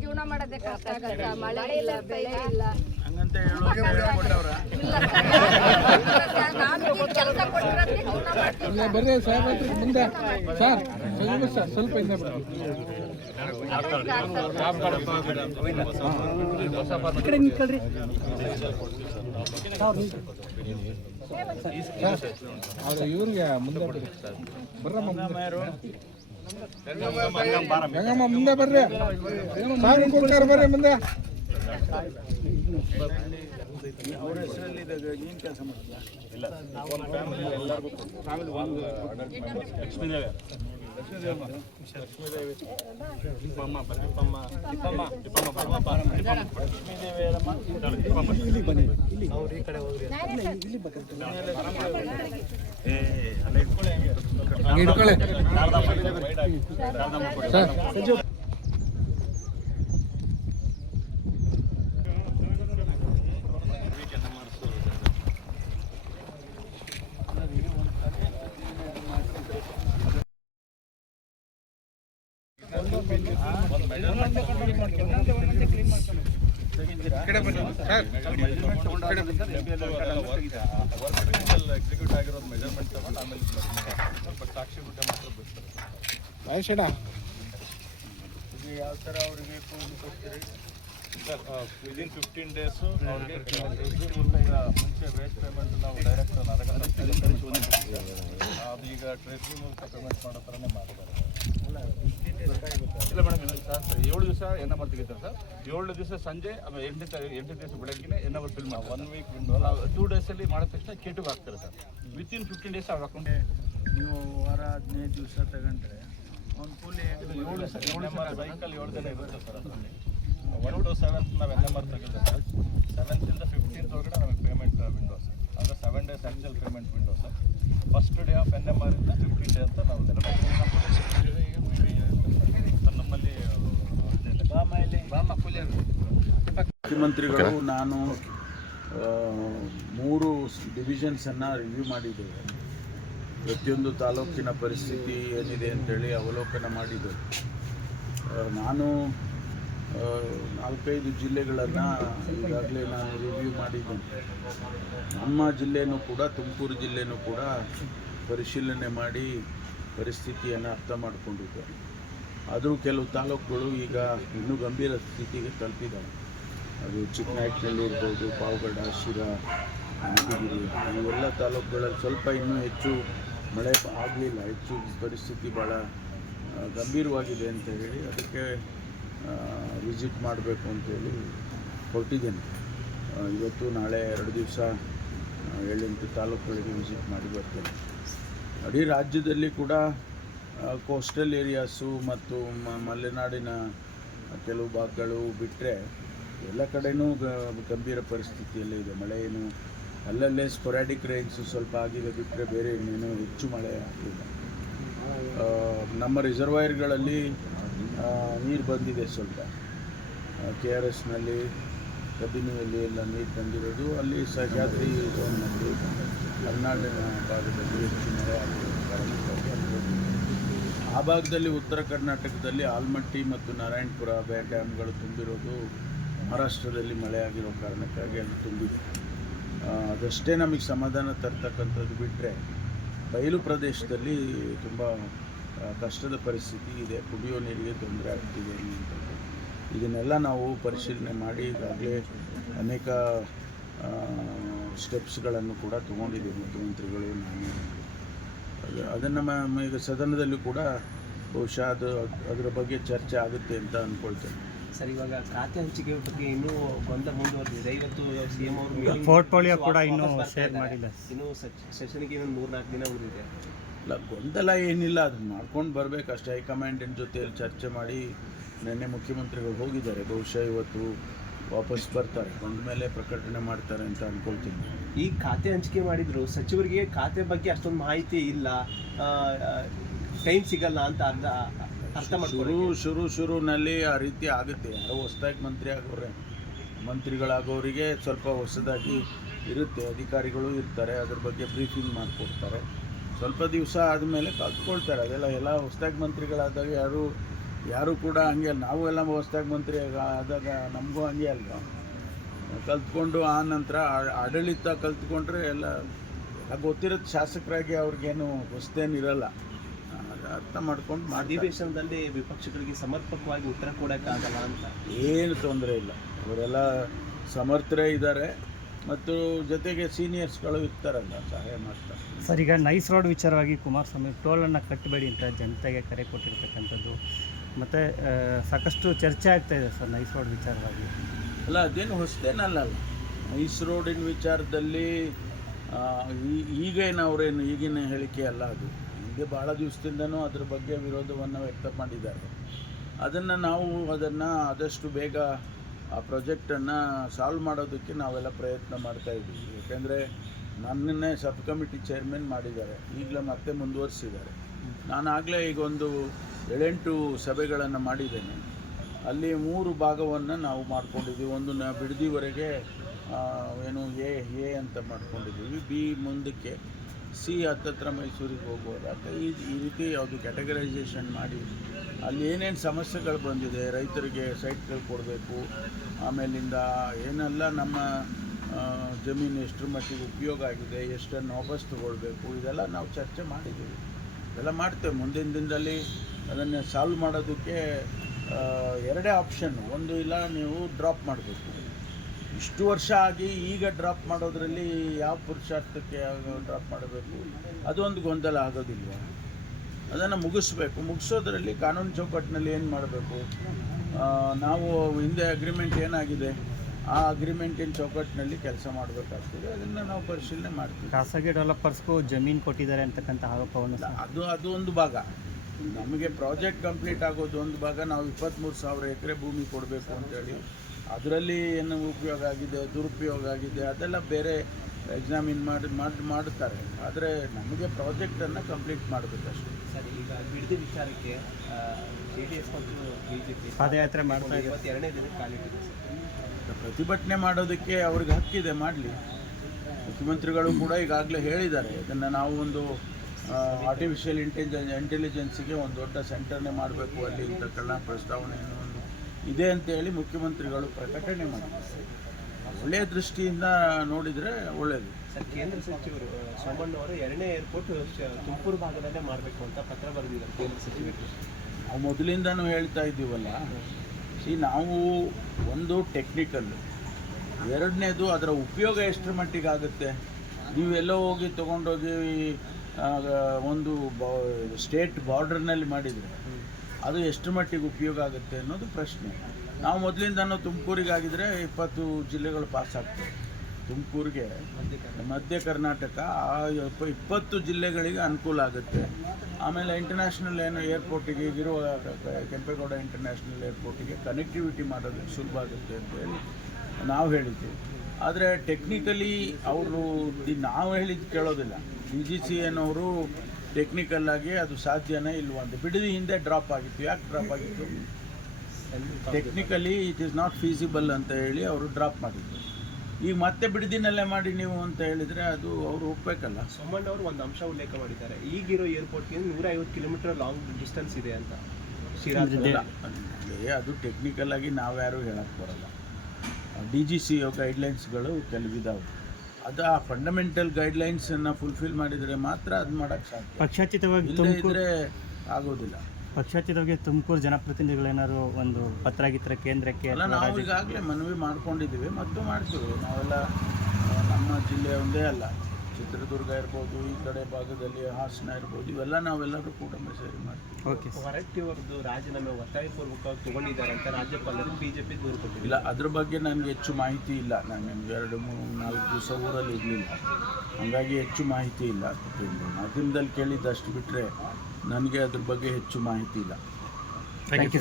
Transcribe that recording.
ಜೀವನ ಮಾಡೋದೇ ಕಷ್ಟ ಆಗತ್ತೆ. ಮಳೆ ಇಲ್ಲ, ಬೆಳೆ ಇಲ್ಲ ಹಂಗಂತ ಬರ್ರಿ ಸಾಹೇಬ್ ಮುಂದೆ ಸರ್ ಸ್ವಲ್ಪ ಹಿಂದೆ ನಿಂತ್ಕೊಳ್ರಿ. ಇವ್ರಿಗೆ ಮುಂದೆ ಬರ್ರಮ್ಮ, ಗಂಗಮ್ಮ ಮುಂದೆ ಬರ್ರಿ, ಸಾರಿ ಕೊಡ್ತಾರೆ ಬರ್ರಿ ಮುಂದೆ. ಅವ್ರ ಹೆಸರಲ್ಲಿ ಏನು ಕೆಲಸ ಮಾಡ್ತಿಲ್ಲ? ಇಲ್ಲ, ಎಕ್ಸಿಕ್ಯೂಟ್ ಆಗಿರೋದು ಮೆಜರ್ಮೆಂಟ್ ತಗೊಂಡು ಆಮೇಲೆ ಸಾಕ್ಷಿ ಗುಡ್ಡ ಮಾತ್ರ ಬಿಡ್ತಾರೆ. ಯಾವ ಥರ ಅವರಿಗೆ ಕೊಡ್ತೀರಿ ಸರ್? ವಿದಿನ್ 15 ಡೇಸು ಅವ್ರಿಗೆ ಮುಂಚೆ ವೇಸ್ಟ್ ಪೇಮೆಂಟ್ ನಾವು ಡೈರೆಕ್ಟ್ ಅದು ಈಗ ಟ್ರೆಜರಿ ಮೂಲಕ ಪೇಮೆಂಟ್ ಮಾಡೋ ಥರನೇ ಮಾಡಿದ್ದಾರೆ. ಇಲ್ಲ ಮೇಡಮ್, ಸರ್ 7 ದಿವಸ ಎನ್ ನಂಬರ್ ತೆಗಿತಾರೆ ಸರ್. 7 ದಿವಸ ಸಂಜೆ ಆಮೇಲೆ 8 ದಿವಸ ಬೆಳಗ್ಗೆ ಎನ್ ನಂಬರ್ ಫಿಲ್ ಮಾಡಿ 1 ವೀಕ್ ವಿಂಡೋ 2 ಡೇಸಲ್ಲಿ ಮಾಡಿದ ತಕ್ಷಣ ಕೆಟಿಗೆ ಆಗ್ತಾರೆ ಸರ್. ವಿತಿನ್ 15 ಡೇಸ್ ಅವ್ರು ಹಾಕೊಂಡೆ ನೀವು ವಾರ 15 ದಿವಸ ತಗೊಂಡ್ರೆ ಒಂದು ಕೂಲಿ 7 ದಿವಸ ಬೈಕಲ್ಲಿ 7 ದಿನ ಇರುತ್ತೆ ಸರ್. 1 to 7 ನಾವು ಎನ್ ನಂಬರ್ ತೆಗಿದ್ರೆ ಸರ್. 7th ಇಂದ 15th ಒಳಗಡೆ ನಮಗೆ ಪೇಮೆಂಟ್ ವಿಂಡೋ ಸರ್. ಅದು 7 days actual payment window sir. First day of N number ಇಂದ 15 ಡೇ ಅಂತ ನಾವು ನಮ್ಮಲ್ಲಿ ಮುಖ್ಯಮಂತ್ರಿಗಳು ನಾನು 3 ಡಿವಿಷನ್ಸನ್ನು ರಿವ್ಯೂ ಮಾಡಿದ್ದೇವೆ. ಪ್ರತಿಯೊಂದು ತಾಲೂಕಿನ ಪರಿಸ್ಥಿತಿ ಏನಿದೆ ಅಂತೇಳಿ ಅವಲೋಕನ ಮಾಡಿದ್ದೇವೆ. ನಾನು 4-5 ಜಿಲ್ಲೆಗಳನ್ನು ಈಗಾಗಲೇ ನಾನು ರಿವ್ಯೂ ಮಾಡಿದ್ದೇನೆ. ನಮ್ಮ ಜಿಲ್ಲೆಯೂ ಕೂಡ, ತುಮಕೂರು ಜಿಲ್ಲೆಯೂ ಕೂಡ ಪರಿಶೀಲನೆ ಮಾಡಿ ಪರಿಸ್ಥಿತಿಯನ್ನು ಅರ್ಥ ಮಾಡಿಕೊಂಡಿದ್ದಾರೆ. ಆದರೂ ಕೆಲವು ತಾಲೂಕುಗಳು ಈಗ ಇನ್ನೂ ಗಂಭೀರ ಸ್ಥಿತಿಗೆ ತಲುಪಿದ್ದಾವೆ. ಅದು ಚಿಕ್ಕನಾಯಕನಹಳ್ಳಿ ಇರ್ಬೋದು, ಪಾವಗಡ, ಶಿರಾ, ಮಧುಗಿರಿ, ಇವೆಲ್ಲ ತಾಲೂಕುಗಳಲ್ಲಿ ಸ್ವಲ್ಪ ಇನ್ನೂ ಹೆಚ್ಚು ಮಳೆ ಆಗಲಿಲ್ಲ. ಹೆಚ್ಚು ಪರಿಸ್ಥಿತಿ ಭಾಳ ಗಂಭೀರವಾಗಿದೆ ಅಂತ ಹೇಳಿ ಅದಕ್ಕೆ ವಿಸಿಟ್ ಮಾಡಬೇಕು ಅಂತೇಳಿ ಹೊರಟಿದ್ದೇನೆ. ಇವತ್ತು ನಾಳೆ 2 ದಿವಸ 7-8 ತಾಲೂಕುಗಳಿಗೆ ವಿಸಿಟ್ ಮಾಡಿ ಬರ್ತೇನೆ. ಇಡೀ ರಾಜ್ಯದಲ್ಲಿ ಕೂಡ ಕೋಸ್ಟಲ್ ಏರಿಯಾಸು ಮತ್ತು ಮಲೆನಾಡಿನ ಕೆಲವು ಭಾಗಗಳು ಬಿಟ್ಟರೆ ಎಲ್ಲ ಕಡೆಯೂ ಗಂಭೀರ ಪರಿಸ್ಥಿತಿಯಲ್ಲೇ ಇದೆ. ಮಳೆ ಏನು ಅಲ್ಲಲ್ಲೇ ಸ್ಪೊರಾಡಿಕ್ ರೈನ್ಸು ಸ್ವಲ್ಪ ಆಗಿದೆ ಬಿಟ್ಟರೆ ಬೇರೆ ಇನ್ನೇನು ಹೆಚ್ಚು ಮಳೆ ಆಗಲಿಲ್ಲ. ನಮ್ಮ ರಿಸರ್ವಾಯರ್ಗಳಲ್ಲಿ ನೀರು ಬಂದಿದೆ. ಸ್ವಲ್ಪ KRSನಲ್ಲಿ, ಕಬಿನಿಯಲ್ಲಿ ಎಲ್ಲ ನೀರು ಬಂದಿರೋದು. ಅಲ್ಲಿ ಸಹ್ಯಾದ್ರಿ ಝೋನ್ನಲ್ಲಿ, ಕರ್ನಾಟಕ ಭಾಗದಲ್ಲಿ ಹೆಚ್ಚು ಮಳೆ ಆಗಿರೋದು ಕಾರಣಕ್ಕಾಗಿ ಆ ಭಾಗದಲ್ಲಿ ಉತ್ತರ ಕರ್ನಾಟಕದಲ್ಲಿ ಆಲ್ಮಟ್ಟಿ ಮತ್ತು ನಾರಾಯಣಪುರ ಡ್ಯಾಮ್ಗಳು ತುಂಬಿರೋದು ಮಹಾರಾಷ್ಟ್ರದಲ್ಲಿ ಮಳೆ ಆಗಿರೋ ಕಾರಣಕ್ಕಾಗಿ ಅಲ್ಲಿ ತುಂಬಿದೆ. ಅದಷ್ಟೇ ನಮಗೆ ಸಮಾಧಾನ ತರ್ತಕ್ಕಂಥದ್ದು ಬಿಟ್ಟರೆ ಬಯಲು ಪ್ರದೇಶದಲ್ಲಿ ತುಂಬ ಕಷ್ಟದ ಪರಿಸ್ಥಿತಿ ಇದೆ. ಕುಡಿಯೋ ನೀರಿಗೆ ತೊಂದರೆ ಆಗ್ತಿದೆ ಅನ್ನುವಂಥದ್ದು. ಇದನ್ನೆಲ್ಲ ನಾವು ಪರಿಶೀಲನೆ ಮಾಡಿ ಈಗಾಗಲೇ ಅನೇಕ ಸ್ಟೆಪ್ಸ್ಗಳನ್ನು ಕೂಡ ತೊಗೊಂಡಿದ್ದೀವಿ ಮುಖ್ಯಮಂತ್ರಿಗಳು, ನಾನು. ಅದನ್ನು ಈಗ ಸದನದಲ್ಲೂ ಕೂಡ ಬಹುಶಃ ಅದರ ಬಗ್ಗೆ ಚರ್ಚೆ ಆಗುತ್ತೆ ಅಂತ ಅಂದ್ಕೊಳ್ತೇನೆ. ಸರ್, ಇವಾಗ ಖಾತೆ ಹಂಚಿಕೆ ಬಗ್ಗೆ ಇನ್ನೂ ಗೊಂದಲ ಮುಂದುವರೆದಿದೆ. ಇವತ್ತು CM ಅವರು ಪೋರ್ಟ್ಫೋಲಿಯೋ ಕೂಡ ಇನ್ನೂ ಶೇರ್ ಮಾಡಿಲ್ಲ. ಇನ್ನೂ ಸೆಷನ್ಗೆ ಇನ್ನೊಂದು 3-4 ದಿನ ಉಳಿದಿದೆ. ಇಲ್ಲ, ಗೊಂದಲ ಏನಿಲ್ಲ, ಅದನ್ನು ಮಾಡ್ಕೊಂಡು ಬರಬೇಕಷ್ಟೇ. ಹೈಕಮಾಂಡಿನ ಜೊತೆಯಲ್ಲಿ ಚರ್ಚೆ ಮಾಡಿ ನಿನ್ನೆ ಮುಖ್ಯಮಂತ್ರಿಗಳು ಹೋಗಿದ್ದಾರೆ. ಬಹುಶಃ ಇವತ್ತು ವಾಪಸ್ ಬರ್ತಾರೆ, ಬಂದ ಮೇಲೆ ಪ್ರಕಟಣೆ ಮಾಡ್ತಾರೆ ಅಂತ ಅಂದ್ಕೊಳ್ತೀನಿ. ಈ ಖಾತೆ ಹಂಚಿಕೆ ಮಾಡಿದ್ರು ಸಚಿವರಿಗೆ ಖಾತೆ ಬಗ್ಗೆ ಅಷ್ಟೊಂದು ಮಾಹಿತಿ ಇಲ್ಲ, ಟೈಮ್ ಸಿಗಲ್ಲ ಅಂತ ಅರ್ಥ ಮಾಡ್ಕೊಳ್ಳಿ. ಶುರುನಲ್ಲಿ ಆ ರೀತಿ ಆಗುತ್ತೆ. ಯಾರೋ ಹೊಸದಾಗಿ ಮಂತ್ರಿಗಳಾಗೋರಿಗೆ ಸ್ವಲ್ಪ ಹೊಸದಾಗಿ ಇರುತ್ತೆ, ಅಧಿಕಾರಿಗಳು ಇರ್ತಾರೆ, ಅದ್ರ ಬಗ್ಗೆ ಬ್ರೀಫಿಂಗ್ ಮಾಡಿಕೊಡ್ತಾರೆ. ಸ್ವಲ್ಪ ದಿವಸ ಆದಮೇಲೆ ಕಲ್ತ್ಕೊಳ್ತಾರೆ. ಎಲ್ಲ ಹೊಸದಾಗಿ ಮಂತ್ರಿಗಳಾದಾಗ ಯಾರು ಕೂಡ ಹಂಗೆ ಅಲ್ಲ. ನಾವು ಎಲ್ಲ ಹೊಸದಾಗಿ ಮಂತ್ರಿ ಆದಾಗ ನಮಗೂ ಹಂಗೆ ಅಲ್ವಾ, ಕಲ್ತ್ಕೊಂಡು ಆ ನಂತರ ಆಡಳಿತ ಕಲ್ತ್ಕೊಂಡ್ರೆ ಎಲ್ಲ ಗೊತ್ತಿರುತ್ತೆ. ಶಾಸಕರಾಗಿ ಅವ್ರಿಗೇನು ಹೊಸದೇನಿರಲ್ಲ, ಅರ್ಥ ಮಾಡ್ಕೊಂಡು ಅಧಿವೇಶನದಲ್ಲಿ ವಿಪಕ್ಷಗಳಿಗೆ ಸಮರ್ಪಕವಾಗಿ ಉತ್ತರ ಕೊಡೋಕ್ಕಾಗಲ್ಲ ಅಂತ. ಏನು ತೊಂದರೆ ಇಲ್ಲ, ಅವರೆಲ್ಲ ಸಮರ್ಥರೇ ಇದ್ದಾರೆ ಮತ್ತು ಜೊತೆಗೆ ಸೀನಿಯರ್ಸ್ಗಳು ಇರ್ತಾರಲ್ಲ, ಸಹಾಯ ಮಾಡ್ತಾರೆ. ಸರ್, ಈಗ ನೈಸ್ ರೋಡ್ ವಿಚಾರವಾಗಿ ಕುಮಾರಸ್ವಾಮಿ ಟೋಲನ್ನು ಕಟ್ಟಬೇಡಿ ಅಂತ ಜನತೆಗೆ ಕರೆ ಕೊಟ್ಟಿರ್ತಕ್ಕಂಥದ್ದು, ಮತ್ತು ಸಾಕಷ್ಟು ಚರ್ಚೆ ಆಗ್ತಾ ಇದೆ ಸರ್ ನೈಸ್ ರೋಡ್ ವಿಚಾರವಾಗಿ. ಅಲ್ಲ, ಅದೇನು ಹೊಸದೇನಲ್ಲ. ನೈಸ್ ರೋಡಿನ ವಿಚಾರದಲ್ಲಿ ಈಗಿನ ಹೇಳಿಕೆ ಅಲ್ಲ ಅದು. ಹೀಗೆ ಭಾಳ ದಿವಸದಿಂದನೂ ಅದ್ರ ಬಗ್ಗೆ ವಿರೋಧವನ್ನು ವ್ಯಕ್ತ ಮಾಡಿದ್ದಾರೆ. ಅದನ್ನು ಆದಷ್ಟು ಬೇಗ ಆ ಪ್ರಾಜೆಕ್ಟನ್ನು ಸಾಲ್ವ್ ಮಾಡೋದಕ್ಕೆ ನಾವೆಲ್ಲ ಪ್ರಯತ್ನ ಮಾಡ್ತಾಯಿದ್ದೀವಿ. ಯಾಕೆಂದರೆ ನನ್ನನ್ನೇ ಸಬ್ ಕಮಿಟಿ ಚೇರ್ಮನ್ ಮಾಡಿದ್ದಾರೆ, ಈಗಲೇ ಮತ್ತೆ ಮುಂದುವರಿಸಿದ್ದಾರೆ. ನಾನಾಗಲೇ ಈಗ ಒಂದು 7-8 ಸಭೆಗಳನ್ನು ಮಾಡಿದ್ದೇನೆ. ಅಲ್ಲಿ 3 ಭಾಗವನ್ನು ನಾವು ಮಾಡ್ಕೊಂಡಿದ್ದೀವಿ. ಒಂದು ಬಿಡದಿವರೆಗೆ ಏನು ಎ ಅಂತ ಮಾಡ್ಕೊಂಡಿದ್ದೀವಿ, ಬಿ ಮುಂದಕ್ಕೆ, ಸಿ ಹತ್ತತ್ರ ಮೈಸೂರಿಗೆ ಹೋಗ್ಬೋದಾಗ ಈ ರೀತಿ ಯಾವುದು ಕ್ಯಾಟಗರೈಸೇಷನ್ ಮಾಡಿ ಅಲ್ಲಿ ಏನೇನು ಸಮಸ್ಯೆಗಳು ಬಂದಿದೆ, ರೈತರಿಗೆ ಸೈಟ್ಗಳು ಕೊಡಬೇಕು, ಆಮೇಲಿಂದ ಏನೆಲ್ಲ ನಮ್ಮ ಜಮೀನು ಎಷ್ಟರ ಮಟ್ಟಿಗೆ ಉಪಯೋಗ ಆಗಿದೆ, ಎಷ್ಟನ್ನು ವಾಪಸ್ ತಗೊಳ್ಬೇಕು, ಇದೆಲ್ಲ ನಾವು ಚರ್ಚೆ ಮಾಡಿದ್ದೀವಿ. ಇದೆಲ್ಲ ಮಾಡ್ತೇವೆ. ಮುಂದಿನ ದಿನದಲ್ಲಿ ಅದನ್ನು ಸಾಲ್ವ್ ಮಾಡೋದಕ್ಕೆ 2 ಆಪ್ಷನ್. ಒಂದು, ಇಲ್ಲ ನೀವು ಡ್ರಾಪ್ ಮಾಡಬೇಕು. ಇಷ್ಟು ವರ್ಷ ಆಗಿ ಈಗ ಡ್ರಾಪ್ ಮಾಡೋದ್ರಲ್ಲಿ ಯಾವ ಪುರುಷಾರ್ಥಕ್ಕೆ ಡ್ರಾಪ್ ಮಾಡಬೇಕು, ಅದೊಂದು ಗೊಂದಲ ಆಗೋದಿಲ್ವ? ಅದನ್ನು ಮುಗಿಸೋದ್ರಲ್ಲಿ ಕಾನೂನು ಚೌಕಟ್ಟಿನಲ್ಲಿ ಏನು ಮಾಡಬೇಕು, ನಾವು ಹಿಂದೆ ಅಗ್ರಿಮೆಂಟ್ ಏನಾಗಿದೆ ಆ ಅಗ್ರಿಮೆಂಟಿನ ಚೌಕಟ್ಟಿನಲ್ಲಿ ಕೆಲಸ ಮಾಡಬೇಕಾಗ್ತದೆ. ಅದನ್ನು ನಾವು ಪರಿಶೀಲನೆ ಮಾಡ್ತೀವಿ. ಖಾಸಗಿ ಡೆವಲಪರ್ಸ್ಗೂ ಜಮೀನು ಕೊಟ್ಟಿದ್ದಾರೆ ಅಂತಕ್ಕಂಥ ಆರೋಪವನ್ನು ಅದು ಒಂದು ಭಾಗ. ನಮಗೆ ಪ್ರಾಜೆಕ್ಟ್ ಕಂಪ್ಲೀಟ್ ಆಗೋದು ಒಂದು ಭಾಗ. ನಾವು 23,000 ಎಕರೆ ಭೂಮಿ ಕೊಡಬೇಕು ಅಂತೇಳಿ, ಅದರಲ್ಲಿ ಏನು ಉಪಯೋಗ ಆಗಿದೆ, ದುರುಪಯೋಗ ಆಗಿದೆ, ಅದೆಲ್ಲ ಬೇರೆ ಎಕ್ಸಾಮಿನ್ ಮಾಡ್ತಾರೆ. ಆದರೆ ನಮಗೆ ಪ್ರಾಜೆಕ್ಟನ್ನು ಕಂಪ್ಲೀಟ್ ಮಾಡಬೇಕಷ್ಟೇ. ಸರಿ, ಈಗ ಬಿಡದಿ ವಿಚಾರಕ್ಕೆ JDS ಮತ್ತು BJP ಪಾದಯಾತ್ರೆ ಮಾಡ್ತಾ ಇದೆ. 2ನೇ ದಿನಕ್ಕೆ ಕಾಲಿಟ್ಟಿದೆ ಸರ್. ಪ್ರತಿಭಟನೆ ಮಾಡೋದಕ್ಕೆ ಅವ್ರಿಗೆ ಹಕ್ಕಿದೆ, ಮಾಡಲಿ. ಮುಖ್ಯಮಂತ್ರಿಗಳು ಕೂಡ ಈಗಾಗಲೇ ಹೇಳಿದ್ದಾರೆ, ಇದನ್ನು ನಾವು ಒಂದು ಆರ್ಟಿಫಿಷಿಯಲ್ ಇಂಟೆಲಿಜೆನ್ಸಿಗೆ ಒಂದು ದೊಡ್ಡ ಸೆಂಟರ್ನೇ ಮಾಡಬೇಕು ಅಲ್ಲಿ ಇಂಥಕ್ಕೆಲ್ಲ ಪ್ರಸ್ತಾವನೆಯನ್ನು ಇದೆ ಅಂತೇಳಿ ಮುಖ್ಯಮಂತ್ರಿಗಳು ಪ್ರಕಟಣೆ ಮಾಡಿದ್ದಾರೆ. ಒಳ್ಳೆಯ ದೃಷ್ಟಿಯಿಂದ ನೋಡಿದರೆ ಒಳ್ಳೆಯದು. ಸರ್, ಕೇಂದ್ರ ಸಚಿವರು ಸೋಮಣ್ಣ ಅವರು 2ನೇ ಏರ್ಪೋರ್ಟ್ ತುಮಕೂರು ಭಾಗದಲ್ಲೇ ಮಾಡಬೇಕು ಅಂತ ಪತ್ರ ಬರೆದಿದ್ದಾರೆ ಕೇಂದ್ರ ಸಚಿವರಿಗೆ. ನಾವು ಮೊದಲಿಂದನೂ ಹೇಳ್ತಾ ಇದ್ದೀವಲ್ಲ, ನಾವು ಒಂದು ಟೆಕ್ನಿಕಲ್ಲು, 2ನೇದು ಅದರ ಉಪಯೋಗ ಎಷ್ಟರ ಮಟ್ಟಿಗೆ ಆಗುತ್ತೆ. ನೀವೆಲ್ಲೋ ಹೋಗಿ ತೊಗೊಂಡೋಗಿ ಒಂದು ಸ್ಟೇಟ್ ಬಾರ್ಡರ್ನಲ್ಲಿ ಮಾಡಿದರೆ ಅದು ಎಷ್ಟು ಮಟ್ಟಿಗೆ ಉಪಯೋಗ ಆಗುತ್ತೆ ಅನ್ನೋದು ಪ್ರಶ್ನೆ. ನಾವು ಮೊದಲಿಂದನೂ ತುಮಕೂರಿಗಾಗಿದ್ದರೆ 20 ಜಿಲ್ಲೆಗಳು ಪಾಸ್ ಆಗ್ತವೆ. ತುಮಕೂರಿಗೆ ಮಧ್ಯ ಕರ್ನಾಟಕ 20 ಜಿಲ್ಲೆಗಳಿಗೆ ಅನುಕೂಲ ಆಗುತ್ತೆ. ಆಮೇಲೆ ಇಂಟರ್ನ್ಯಾಷನಲ್ ಏರ್ಪೋರ್ಟಿಗೆ ಇರುವ ಕೆಂಪೇಗೌಡ ಇಂಟರ್ನ್ಯಾಷನಲ್ ಏರ್ಪೋರ್ಟಿಗೆ ಕನೆಕ್ಟಿವಿಟಿ ಮಾಡೋದಕ್ಕೆ ಸುಲಭ ಆಗುತ್ತೆ ಅಂತೇಳಿ ನಾವು ಹೇಳಿದ್ವಿ. ಆದರೆ ಟೆಕ್ನಿಕಲಿ ಅವರು ನಾವು ಹೇಳಿದ್ದು ಕೇಳೋದಿಲ್ಲ. DGC ಏನವರು ಟೆಕ್ನಿಕಲ್ಲಾಗಿ ಅದು ಸಾಧ್ಯನೇ ಇಲ್ವ ಅಂತ. ಬಿಡದಿ ಹಿಂದೆ ಡ್ರಾಪ್ ಆಗಿತ್ತು. ಯಾಕೆ ಡ್ರಾಪ್ ಆಗಿತ್ತು? Technically it is not feasible ಅಂತ ಹೇಳಿ ಅವರು ಡ್ರಾಪ್ ಮಾಡಿದ್ರು. ಈಗ ಮತ್ತೆ ಬಿಡದಿನಲ್ಲೇ ಮಾಡಿ ನೀವು ಅಂತ ಹೇಳಿದರೆ ಅದು ಅವರು ಒಪ್ಪಬೇಕಲ್ಲ. ಸೋಮಣ್ಣ ಅವರು ಒಂದು ಅಂಶ ಉಲ್ಲೇಖ ಮಾಡಿದ್ದಾರೆ, ಈಗಿರೋ ಏರ್ಪೋರ್ಟ್ಗೆ 150 ಕಿಲೋಮೀಟರ್ ಲಾಂಗ್ ಡಿಸ್ಟೆನ್ಸ್ ಇದೆ ಅಂತ. ಅದು ಟೆಕ್ನಿಕಲಾಗಿ ನಾವ್ಯಾರು ಹೇಳಕ್ಕೆ ಬರಲ್ಲ. DGC ಗೈಡ್ಲೈನ್ಸ್ಗಳು ಕೆಲವಿದಾವೆ. ಅದು ಆ ಫಂಡಮೆಂಟಲ್ ಗೈಡ್ಲೈನ್ಸನ್ನು ಫುಲ್ಫಿಲ್ ಮಾಡಿದರೆ ಮಾತ್ರ ಅದು ಮಾಡೋಕ್ಕೆ ಸಾಧ್ಯ. ಪಕ್ಷಾತೀತವಾಗಿ ಇದ್ರೆ ಆಗೋದಿಲ್ಲ. ಪಕ್ಷಾತೀತವಾಗಿ ತುಮಕೂರು ಜನಪ್ರತಿನಿಧಿಗಳೇನಾದ್ರು ಒಂದು ಪತ್ರ ಗೀತ್ರ ಕೇಂದ್ರಕ್ಕೆ ಅಲ್ಲ, ನಾವು ಈಗಾಗಲೇ ಮನವಿ ಮಾಡ್ಕೊಂಡಿದ್ದೀವಿ ಮತ್ತು ಮಾಡ್ತೀವಿ. ನಾವೆಲ್ಲ ನಮ್ಮ ಜಿಲ್ಲೆ ಒಂದೇ ಅಲ್ಲ, ಚಿತ್ರದುರ್ಗ ಇರ್ಬೋದು, ಈ ಕಡೆ ಭಾಗದಲ್ಲಿ ಹಾಸನ ಇರ್ಬೋದು, ಇವೆಲ್ಲ ನಾವೆಲ್ಲರೂ ಕೂಡ ಸೇರಿ ಮಾಡ್ತೀವಿ. ಓಕೆ. ಹೊರಟ್ಟಿ ಅವರದ್ದು ರಾಜೀನಾಮೆ ಒತ್ತಾಯಪೂರ್ವಕವಾಗಿ ತಗೊಂಡಿದ್ದಾರೆ ಅಂತ ರಾಜ್ಯಪಾಲರು BJP ದೂರು ಕೊಟ್ಟಿಲ್ಲ. ಇಲ್ಲ, ಅದ್ರ ಬಗ್ಗೆ ನನಗೆ ಹೆಚ್ಚು ಮಾಹಿತಿ ಇಲ್ಲ. ನಾನು 2-3-4 ದಿವಸ ಊರಲ್ಲಿ ಇರಲಿಲ್ಲ, ಹಾಗಾಗಿ ಹೆಚ್ಚು ಮಾಹಿತಿ ಇಲ್ಲ. ಮಾಧ್ಯಮದಲ್ಲಿ ಕೇಳಿದ್ದಷ್ಟು ಬಿಟ್ಟರೆ ನನಗೆ ಅದ್ರ ಬಗ್ಗೆ ಹೆಚ್ಚು ಮಾಹಿತಿ ಇಲ್ಲ. Thank you.